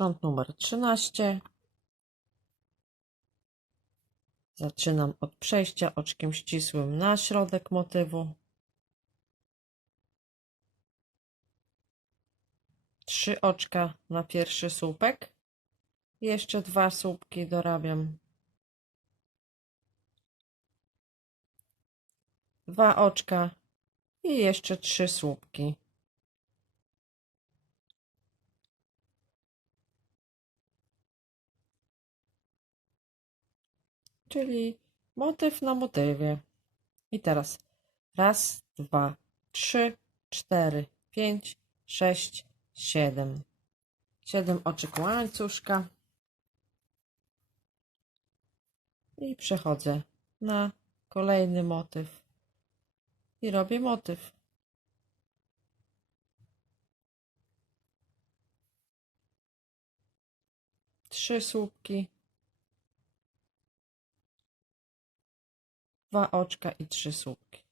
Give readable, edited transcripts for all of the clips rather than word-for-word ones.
Rząd numer 13. Zaczynam od przejścia oczkiem ścisłym na środek motywu. 3 oczka na pierwszy słupek. Jeszcze 2 słupki dorabiam. 2 oczka i jeszcze 3 słupki. Czyli motyw na motywie. I teraz 1, 2, 3, 4, 5, 6, 7. 7 oczek łańcuszka. I przechodzę na kolejny motyw. I robię motyw. Trzy słupki. 2 oczka i 3 słupki.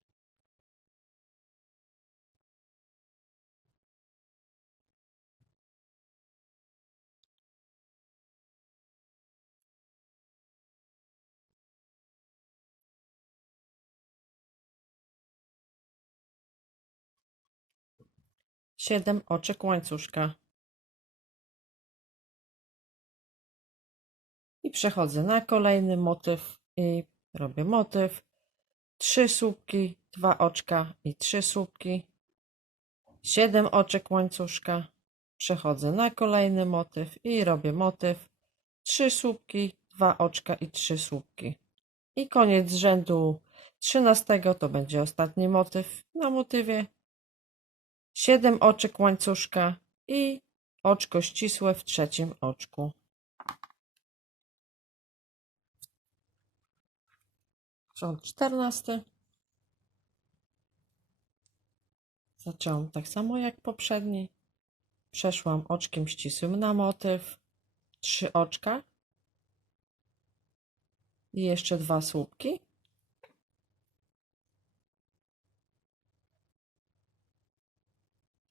Siedem oczek łańcuszka. I przechodzę na kolejny motyw i robię motyw. 3 słupki, 2 oczka i 3 słupki. 7 oczek łańcuszka. Przechodzę na kolejny motyw i robię motyw. 3 słupki, 2 oczka i 3 słupki. I koniec rzędu 13 to będzie ostatni motyw na motywie. 7 oczek łańcuszka i oczko ścisłe w trzecim oczku. Rząd 14. Zaczęłam tak samo jak poprzedni. Przeszłam oczkiem ścisłym na motyw. 3 oczka. I jeszcze 2 słupki.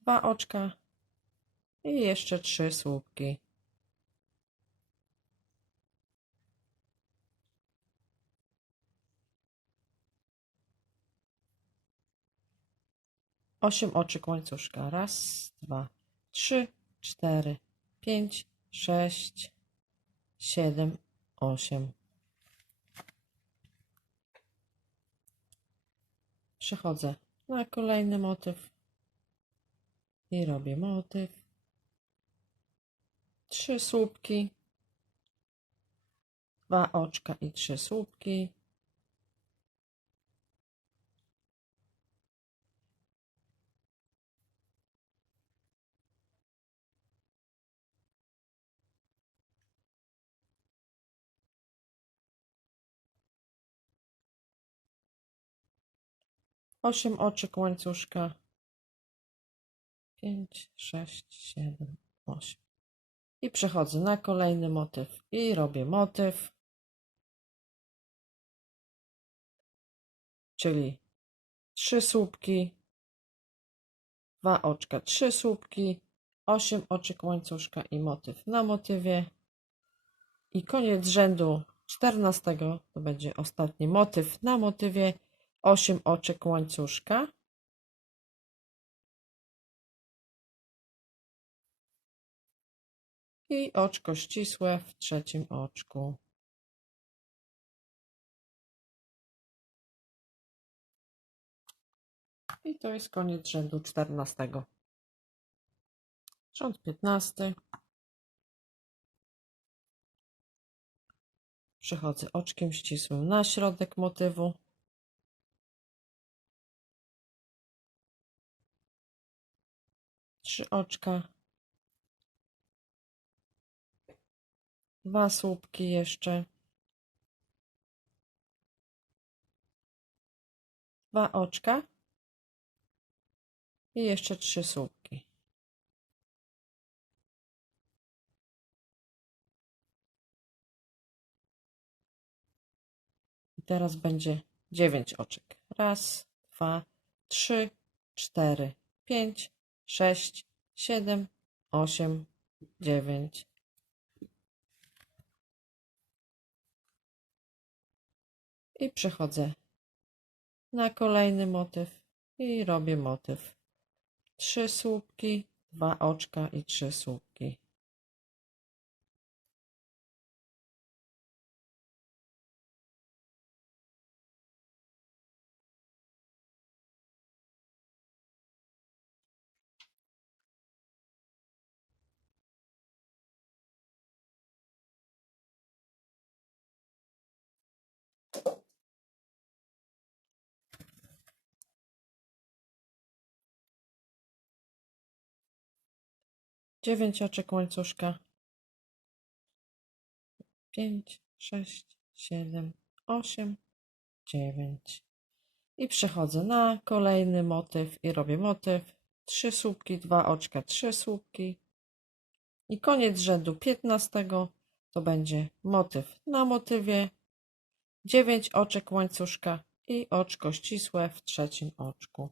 Dwa oczka. I jeszcze 3 słupki. Osiem oczek łańcuszka. 1, 2, 3, 4, 5, 6, 7, 8. Przechodzę na kolejny motyw i robię motyw. 3 słupki, 2 oczka i 3 słupki. Osiem oczek łańcuszka. 5, 6, 7, 8. I przechodzę na kolejny motyw i robię motyw. Czyli 3 słupki, 2 oczka, 3 słupki, 8 oczek łańcuszka i motyw na motywie. I koniec rzędu 14 to będzie ostatni motyw na motywie. 8 oczek łańcuszka. I oczko ścisłe w trzecim oczku. I to jest koniec rzędu 14. Rząd 15. Przechodzę oczkiem ścisłym na środek motywu. 3 oczka. 2 słupki jeszcze. 2 oczka. I jeszcze 3 słupki. I teraz będzie 9 oczek. 1, 2, 3, 4, 5, 6, 7, 8, 9. I przechodzę na kolejny motyw i robię motyw 3 słupki, 2 oczka i 3 słupki. Dziewięć oczek łańcuszka. 5, 6, 7, 8, 9. I przechodzę na kolejny motyw i robię motyw 3 słupki, 2 oczka, 3 słupki. I koniec rzędu 15 to będzie motyw na motywie, 9 oczek łańcuszka i oczko ścisłe w trzecim oczku.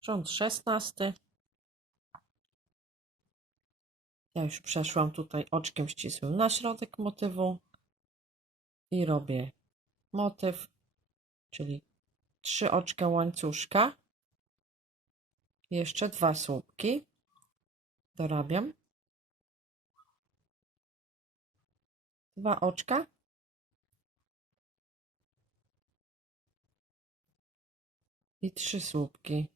Rząd 16. Ja już przeszłam tutaj oczkiem ścisłym na środek motywu i robię motyw, czyli 3 oczka łańcuszka, jeszcze 2 słupki, dorabiam, 2 oczka i 3 słupki.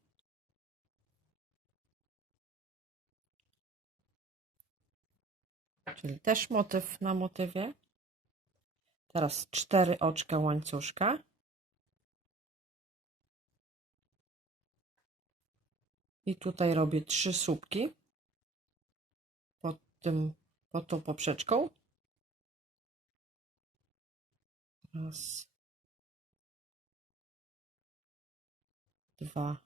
Czyli też motyw na motywie. Teraz 4 oczka łańcuszka. I tutaj robię 3 słupki pod tą poprzeczką. Raz, 2,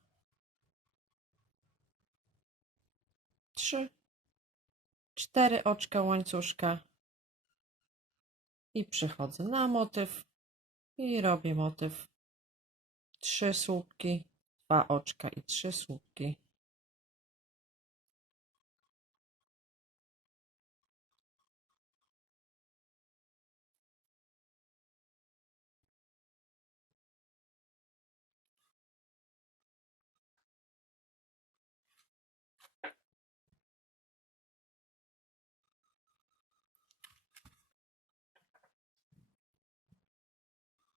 3, 4 oczka łańcuszka i przechodzę na motyw i robię motyw 3 słupki, 2 oczka i 3 słupki.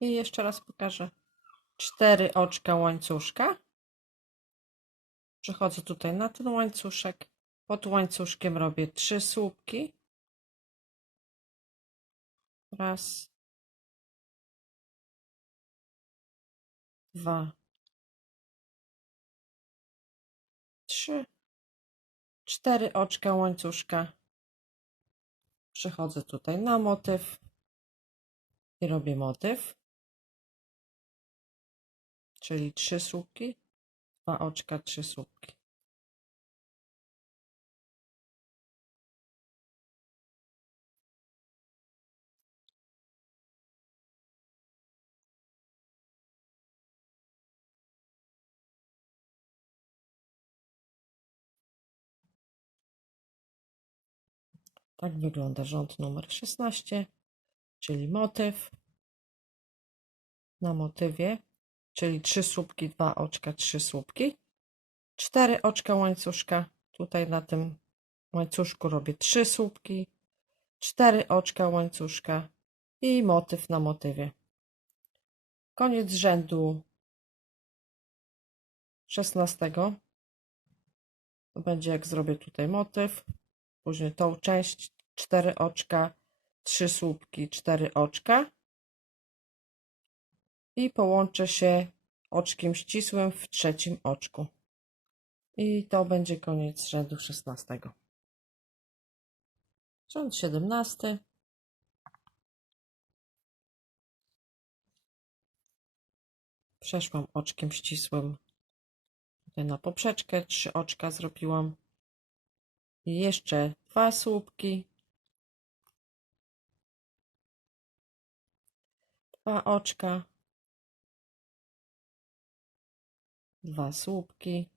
I jeszcze raz pokażę. 4 oczka łańcuszka. Przechodzę tutaj na ten łańcuszek. Pod łańcuszkiem robię 3 słupki. Raz, 2, 3, 4 oczka łańcuszka. Przechodzę tutaj na motyw i robię motyw, czyli 3 słupki, 2 oczka, 3 słupki. Tak wygląda rząd numer 16, czyli motyw na motywie, czyli 3 słupki, 2 oczka, 3 słupki, 4 oczka łańcuszka. Tutaj na tym łańcuszku robię 3 słupki, 4 oczka łańcuszka i motyw na motywie. Koniec rzędu 16 to będzie, jak zrobię tutaj motyw, później tą część 4 oczka, 3 słupki, 4 oczka i połączę się oczkiem ścisłym w trzecim oczku. I to będzie koniec rzędu 16. Rząd 17. Przeszłam oczkiem ścisłym tutaj na poprzeczkę, 3 oczka zrobiłam i jeszcze 2 słupki, 2 oczka, 2 słupki,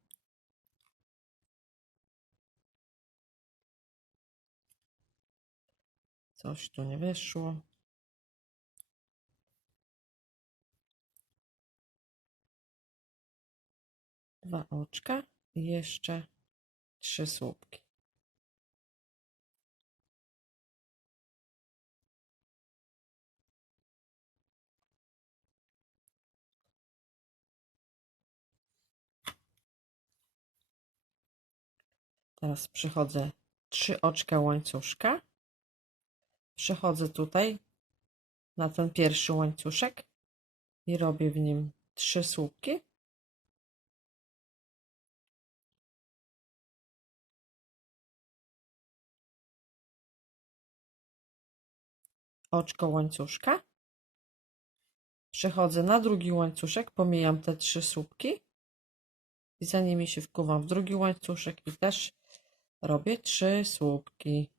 Coś tu nie wyszło. Dwa oczka i jeszcze 3 słupki. Teraz przychodzę 3 oczka łańcuszka. Przechodzę tutaj na ten pierwszy łańcuszek i robię w nim 3 słupki. Oczko łańcuszka. Przechodzę na drugi łańcuszek, pomijam te 3 słupki i za nimi się wkuwam w drugi łańcuszek i też robię 3 słupki.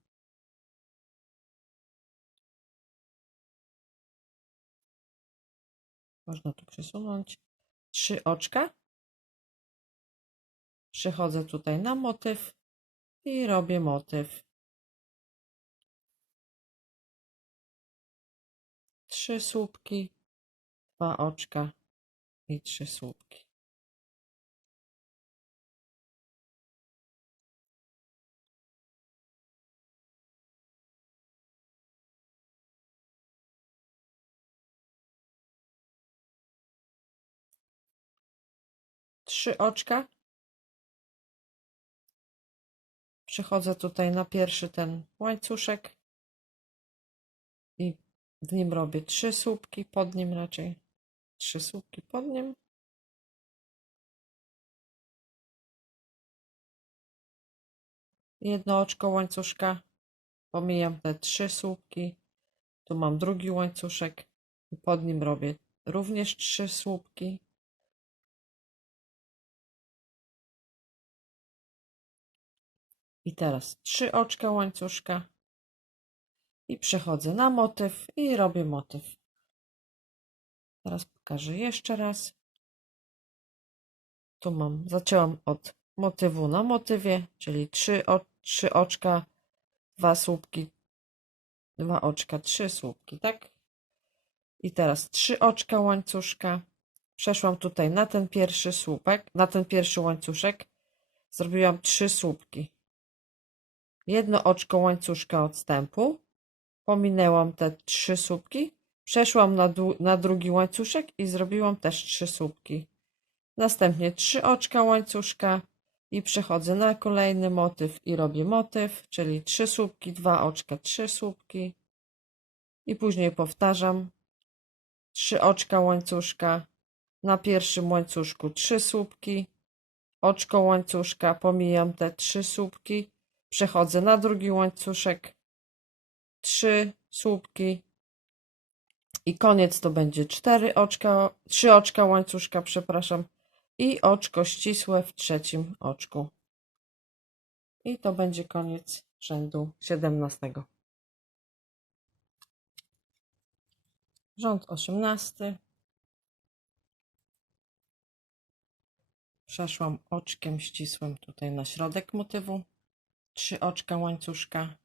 Można tu przesunąć. 3 oczka. Przechodzę tutaj na motyw i robię motyw. 3 słupki, 2 oczka i 3 słupki. Trzy oczka. Przechodzę tutaj na pierwszy ten łańcuszek i w nim robię 3 słupki, pod nim raczej 3 słupki pod nim. Jedno oczko łańcuszka, pomijam te 3 słupki. Tu mam drugi łańcuszek i pod nim robię również 3 słupki. I teraz 3 oczka łańcuszka i przechodzę na motyw i robię motyw. Teraz pokażę jeszcze raz. Tu zaczęłam od motywu na motywie, czyli 3 oczka, 2 słupki, 2 oczka, 3 słupki, tak? I teraz 3 oczka łańcuszka. Przeszłam tutaj na ten pierwszy słupek, na ten pierwszy łańcuszek. Zrobiłam 3 słupki. Jedno oczko łańcuszka odstępu. Pominęłam te 3 słupki. Przeszłam na drugi łańcuszek i zrobiłam też 3 słupki. Następnie 3 oczka łańcuszka i przechodzę na kolejny motyw i robię motyw, czyli 3 słupki, 2 oczka, 3 słupki. I później powtarzam 3 oczka łańcuszka, na pierwszym łańcuszku 3 słupki, oczko łańcuszka, pomijam te 3 słupki, przechodzę na drugi łańcuszek, 3 słupki i koniec to będzie 3 oczka łańcuszka, przepraszam, i oczko ścisłe w trzecim oczku. I to będzie koniec rzędu 17. Rząd 18. Przeszłam oczkiem ścisłym tutaj na środek motywu. 3 oczka łańcuszka.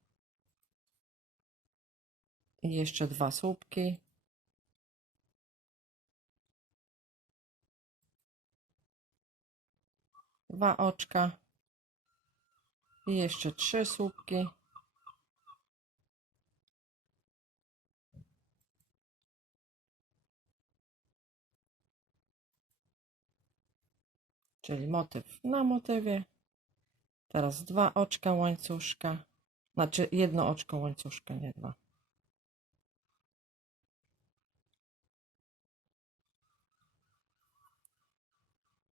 I jeszcze 2 słupki. Dwa oczka. I jeszcze 3 słupki. Czyli motyw na motywie. Teraz 2 oczka łańcuszka. Znaczy jedno oczko łańcuszka, nie 2.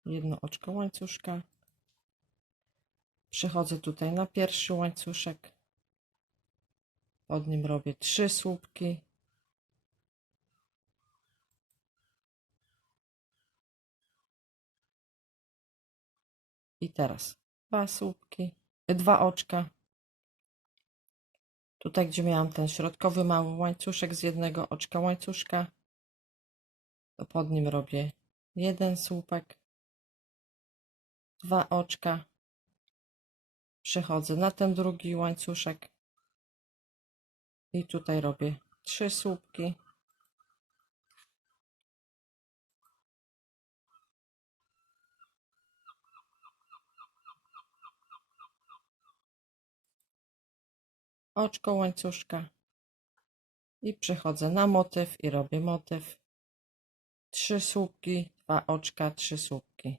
Jedno oczko łańcuszka. Przechodzę tutaj na pierwszy łańcuszek. Pod nim robię 3 słupki. I teraz 2 słupki, 2 oczka. Tutaj, gdzie miałam ten środkowy mały łańcuszek z jednego oczka łańcuszka, to pod nim robię 1 słupek, 2 oczka. Przechodzę na ten drugi łańcuszek i tutaj robię 3 słupki. Oczko łańcuszka i przechodzę na motyw i robię motyw. 3 słupki, 2 oczka, 3 słupki.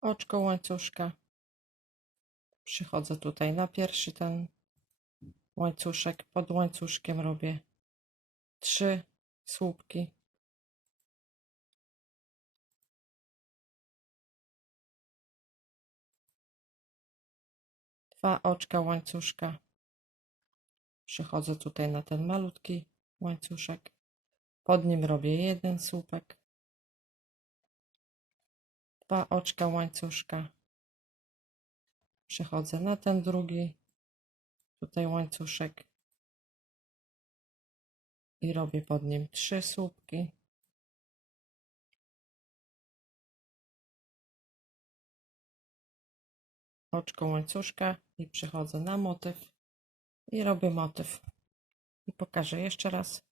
Oczko łańcuszka. Przychodzę tutaj na pierwszy ten łańcuszek. Pod łańcuszkiem robię 3 słupki. Dwa oczka łańcuszka. Przychodzę tutaj na ten malutki łańcuszek. Pod nim robię 1 słupek. 2 oczka łańcuszka. Przechodzę na ten drugi tutaj łańcuszek i robię pod nim 3 słupki. Oczko łańcuszka i przechodzę na motyw i robię motyw. I pokażę jeszcze raz.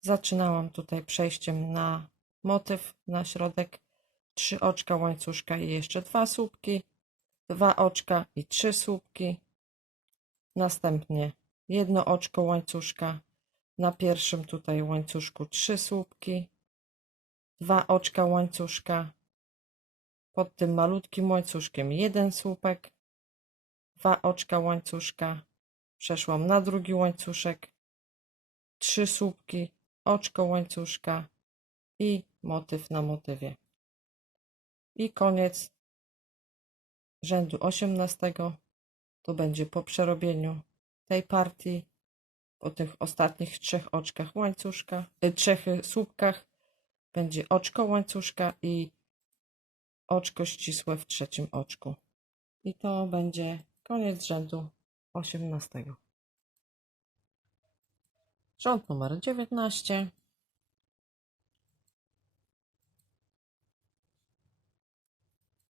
Zaczynałam tutaj przejściem na motyw, na środek, 3 oczka łańcuszka i jeszcze 2 słupki, 2 oczka i 3 słupki. Następnie 1 oczko łańcuszka, na pierwszym tutaj łańcuszku 3 słupki, 2 oczka łańcuszka, pod tym malutkim łańcuszkiem 1 słupek, 2 oczka łańcuszka, przeszłam na drugi łańcuszek, 3 słupki, oczko łańcuszka i motyw na motywie. I koniec rzędu 18 to będzie po przerobieniu tej partii, po tych ostatnich 3 oczkach łańcuszka, 3 słupkach będzie oczko łańcuszka i oczko ścisłe w trzecim oczku. I to będzie koniec rzędu 18. Rząd numer 19.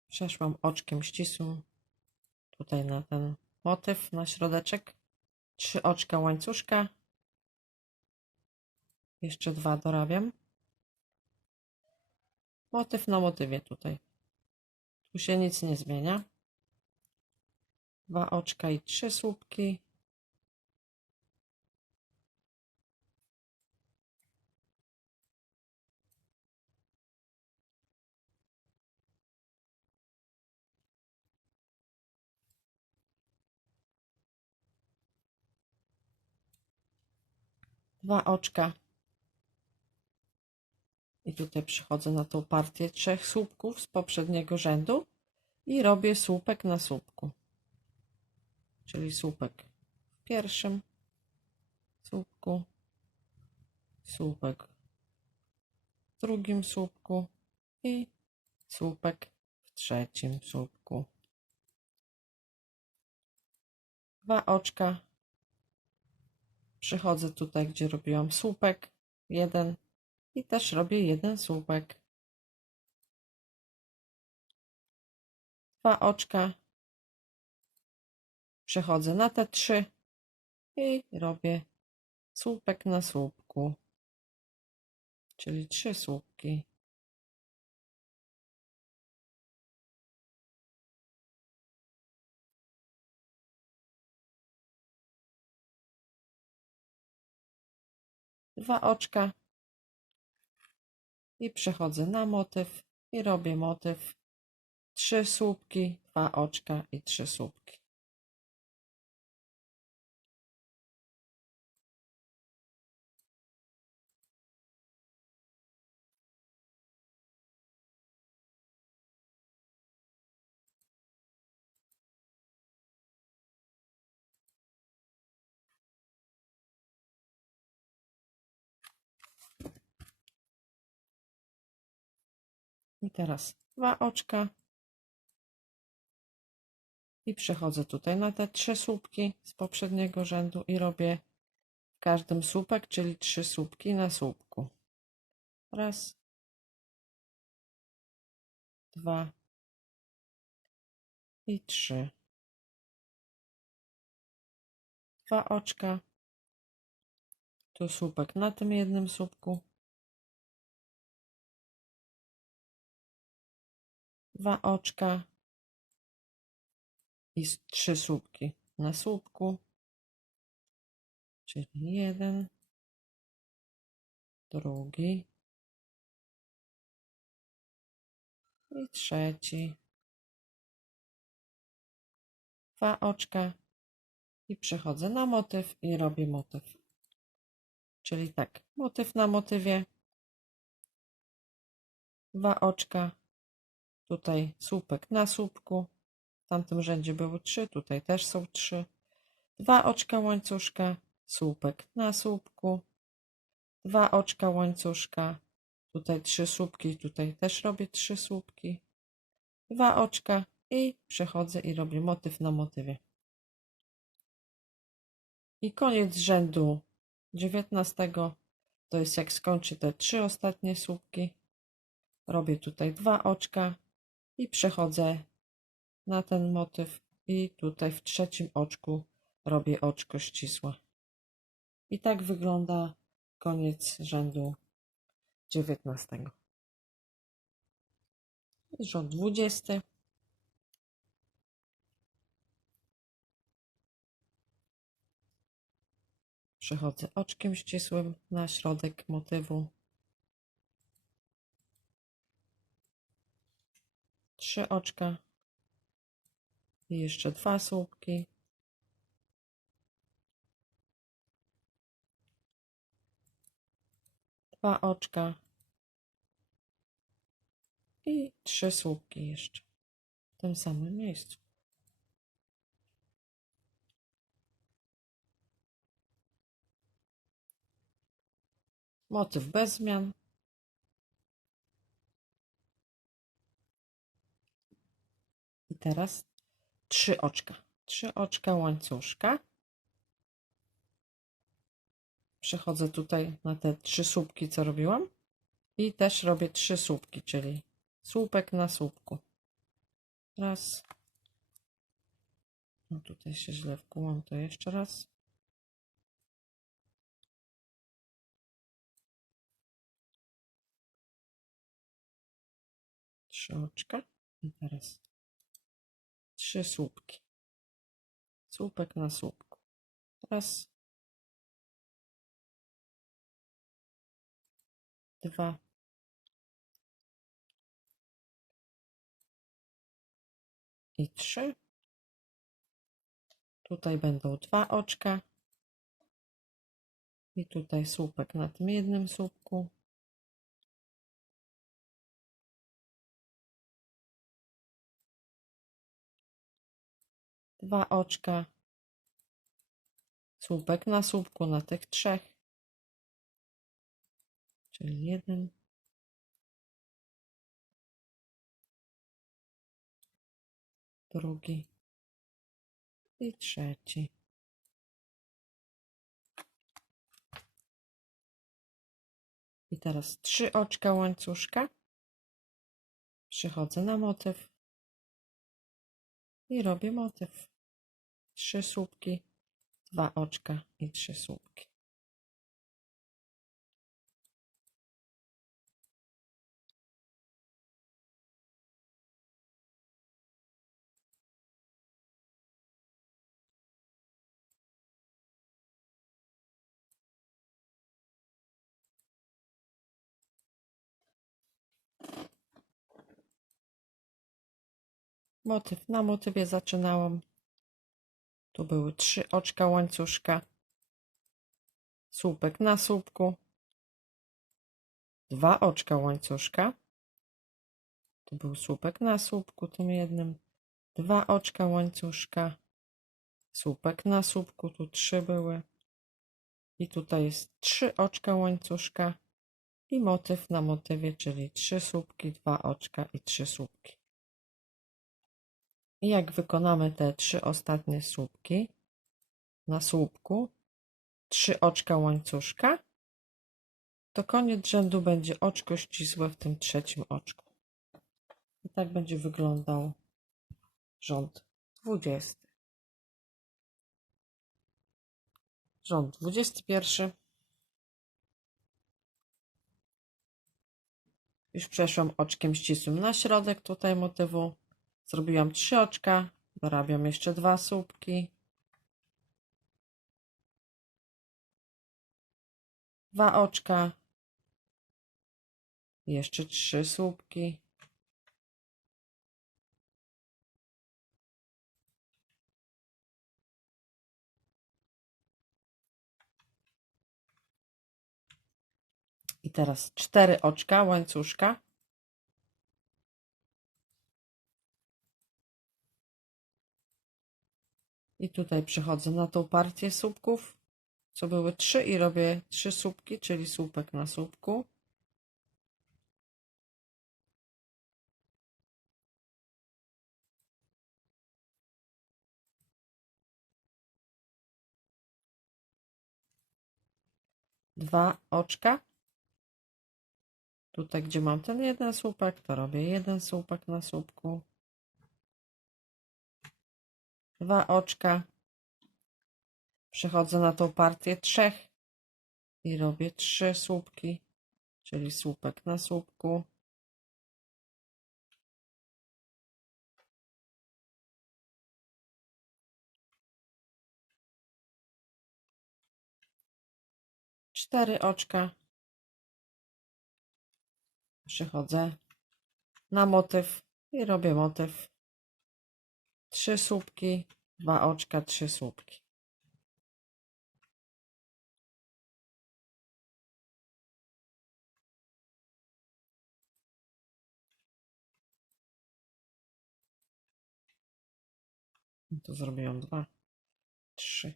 Przeszłam oczkiem ścisłym tutaj na ten motyw, na środeczek. 3 oczka łańcuszka. Jeszcze 2 dorabiam. Motyw na motywie tutaj. Tu się nic nie zmienia. 2 oczka i 3 słupki. Dwa oczka. I tutaj przychodzę na tą partię 3 słupków z poprzedniego rzędu i robię słupek na słupku. Czyli słupek w pierwszym słupku, słupek w drugim słupku i słupek w trzecim słupku. 2 oczka. Przychodzę tutaj, gdzie robiłam słupek 1 i też robię 1 słupek. 2 oczka. Przechodzę na te 3 i robię słupek na słupku, czyli 3 słupki. Dwa oczka i przechodzę na motyw i robię motyw 3 słupki, 2 oczka i 3 słupki. I teraz 2 oczka. I przechodzę tutaj na te 3 słupki z poprzedniego rzędu i robię w każdym słupek, czyli 3 słupki na słupku. Raz, 2 i 3. 2 oczka. Tu słupek na tym jednym słupku. 2 oczka i 3 słupki na słupku, czyli 1, drugi i trzeci. 2 oczka i przechodzę na motyw i robię motyw. Czyli tak, motyw na motywie, 2 oczka, tutaj słupek na słupku, w tamtym rzędzie były 3, tutaj też są 3, 2 oczka łańcuszka, słupek na słupku, 2 oczka łańcuszka, tutaj 3 słupki, tutaj też robię 3 słupki, 2 oczka i przechodzę i robię motyw na motywie. I koniec rzędu 19 to jest jak skończę te 3 ostatnie słupki, robię tutaj 2 oczka i przechodzę na ten motyw i tutaj w trzecim oczku robię oczko ścisłe. I tak wygląda koniec rzędu 19. I rząd 20. Przechodzę oczkiem ścisłym na środek motywu. 3 oczka i jeszcze 2 słupki. 2 oczka i 3 słupki jeszcze w tym samym miejscu. Motyw bez zmian. I teraz 3 oczka. 3 oczka łańcuszka. Przechodzę tutaj na te 3 słupki, co robiłam. I też robię 3 słupki, czyli słupek na słupku. Raz. No tutaj się źle wkułam, to jeszcze raz. Trzy oczka. I teraz 3 słupki. Słupek na słupku. Raz. 2. I 3. Tutaj będą 2 oczka. I tutaj słupek na tym jednym słupku. Dwa oczka. Słupek na słupku na tych 3. Czyli 1. Drugi. I trzeci. I teraz 3 oczka łańcuszka. Przychodzę na motyw. I robię motyw. 3 słupki, 2 oczka i 3 słupki. Motyw na motywie zaczynałam. Tu były 3 oczka łańcuszka. Słupek na słupku. 2 oczka łańcuszka. Tu był słupek na słupku tym jednym. 2 oczka łańcuszka. Słupek na słupku. Tu 3 były. I tutaj jest 3 oczka łańcuszka. i motyw na motywie, czyli 3 słupki, 2 oczka i 3 słupki. I jak wykonamy te 3 ostatnie słupki na słupku, 3 oczka łańcuszka, to koniec rzędu będzie oczko ścisłe w tym trzecim oczku. I tak będzie wyglądał rząd 20. Rząd 21. Już przeszłam oczkiem ścisłym na środek tutaj motywu. Zrobiłam 3 oczka, dorabiam jeszcze 2 słupki, 2 oczka, jeszcze 3 słupki, i teraz 4 oczka łańcuszka, i tutaj przechodzę na tą partię słupków, co były 3, i robię 3 słupki, czyli słupek na słupku. Dwa oczka. Tutaj, gdzie mam ten jeden słupek, to robię jeden słupek na słupku. 2 oczka. Przechodzę na tą partię 3 i robię 3 słupki, czyli słupek na słupku. Cztery oczka. Przechodzę na motyw i robię motyw. 3 słupki, 2 oczka, 3 słupki. I tu zrobiłam 2, 3.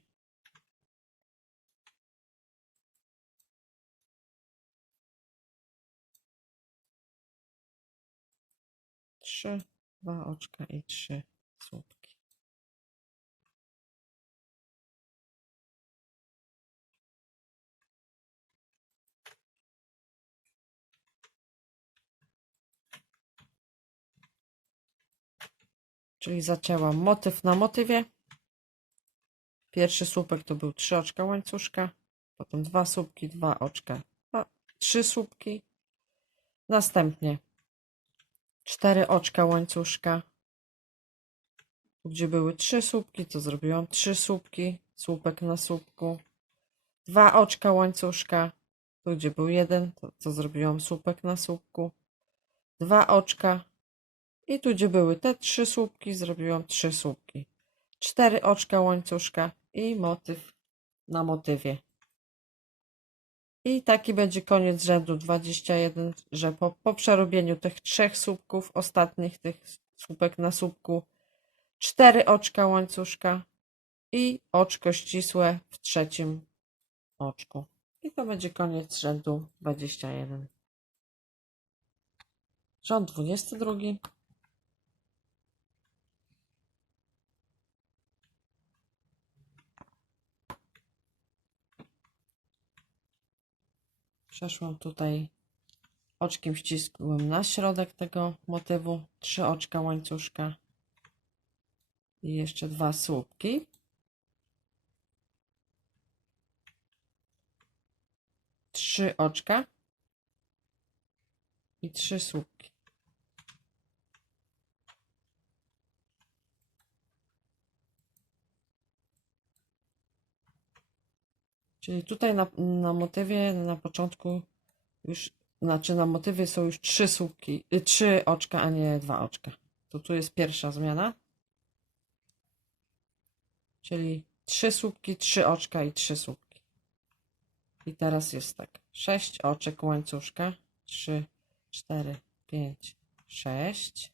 Trzy, 2 oczka i 3 słupki. Czyli zaczęłam motyw na motywie. Pierwszy słupek to był 3 oczka łańcuszka, potem 2 słupki, 2 oczka, 3 słupki. Następnie 4 oczka łańcuszka. Tu, gdzie były 3 słupki, to zrobiłam 3 słupki, słupek na słupku. 2 oczka łańcuszka. Tu, gdzie był 1, to zrobiłam słupek na słupku. 2 oczka. I tu, gdzie były te 3 słupki, zrobiłam 3 słupki. 4 oczka łańcuszka i motyw na motywie. I taki będzie koniec rzędu 21, że po przerobieniu tych 3 słupków, ostatnich tych słupek na słupku, 4 oczka łańcuszka i oczko ścisłe w trzecim oczku. I to będzie koniec rzędu 21. Rząd 22. Przeszłam tutaj oczkiem ścisłym na środek tego motywu, 3 oczka łańcuszka i jeszcze 2 słupki. 3 oczka i 3 słupki. Czyli tutaj na motywie na początku już, znaczy na motywie są już 3 słupki, 3 oczka, a nie 2 oczka. To tu jest pierwsza zmiana. Czyli 3 słupki, 3 oczka i 3 słupki. I teraz jest tak. 6 oczek łańcuszka. 3, 4, 5, 6.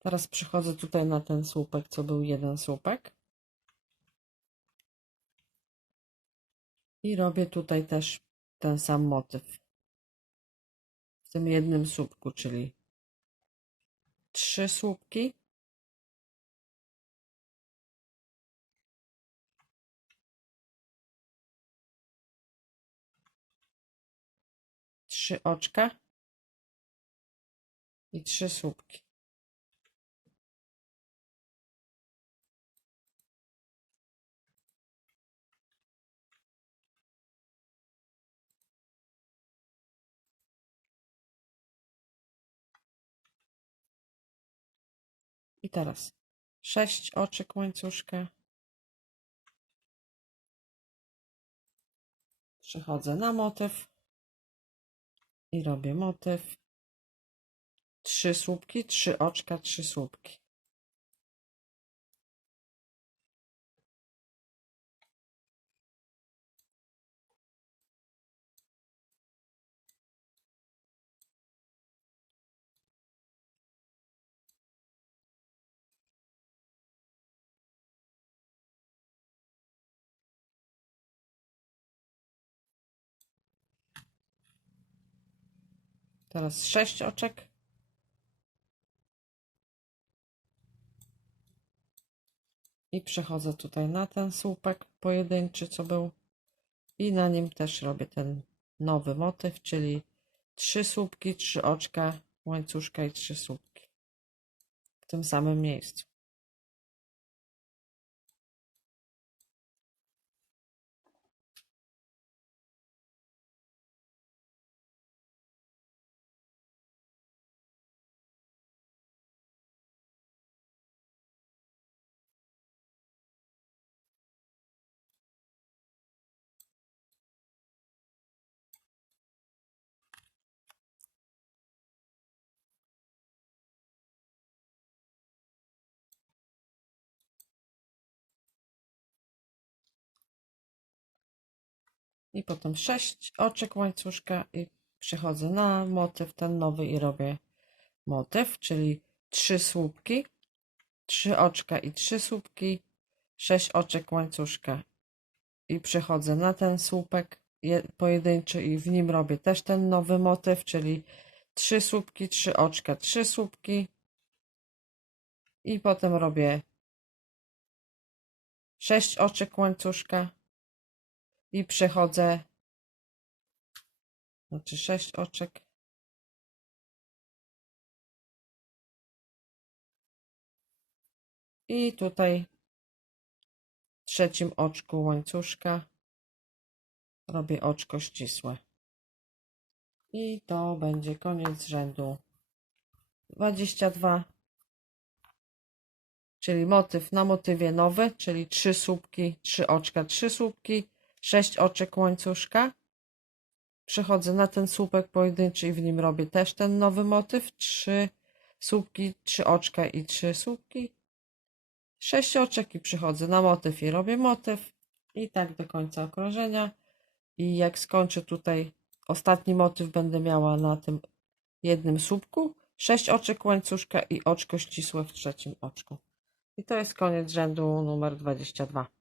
Teraz przychodzę tutaj na ten słupek, co był jeden słupek. I robię tutaj też ten sam motyw w tym jednym słupku, czyli 3 słupki, 3 oczka i 3 słupki. I teraz 6 oczek łańcuszka. Przechodzę na motyw i robię motyw. 3 słupki, 3 oczka, 3 słupki. Teraz 6 oczek. I przechodzę tutaj na ten słupek pojedynczy, co był. I na nim też robię ten nowy motyw, czyli 3 słupki, 3 oczka, łańcuszka i 3 słupki. W tym samym miejscu. I potem 6 oczek łańcuszka i przechodzę na motyw ten nowy i robię motyw, czyli 3 słupki, 3 oczka i 3 słupki, 6 oczek łańcuszka i przechodzę na ten słupek pojedynczy i w nim robię też ten nowy motyw, czyli 3 słupki, 3 oczka, 3 słupki i potem robię 6 oczek łańcuszka i przechodzę, znaczy 6 oczek i tutaj w trzecim oczku łańcuszka robię oczko ścisłe. I to będzie koniec rzędu 22, czyli motyw na motywie nowy, czyli 3 słupki, 3 oczka, 3 słupki, 6 oczek łańcuszka. Przechodzę na ten słupek pojedynczy i w nim robię też ten nowy motyw, 3 słupki, 3 oczka i 3 słupki, 6 oczek i przychodzę na motyw i robię motyw i tak do końca okrążenia. I jak skończę tutaj ostatni motyw, będę miała na tym jednym słupku 6 oczek łańcuszka i oczko ścisłe w trzecim oczku. I to jest koniec rzędu numer 22.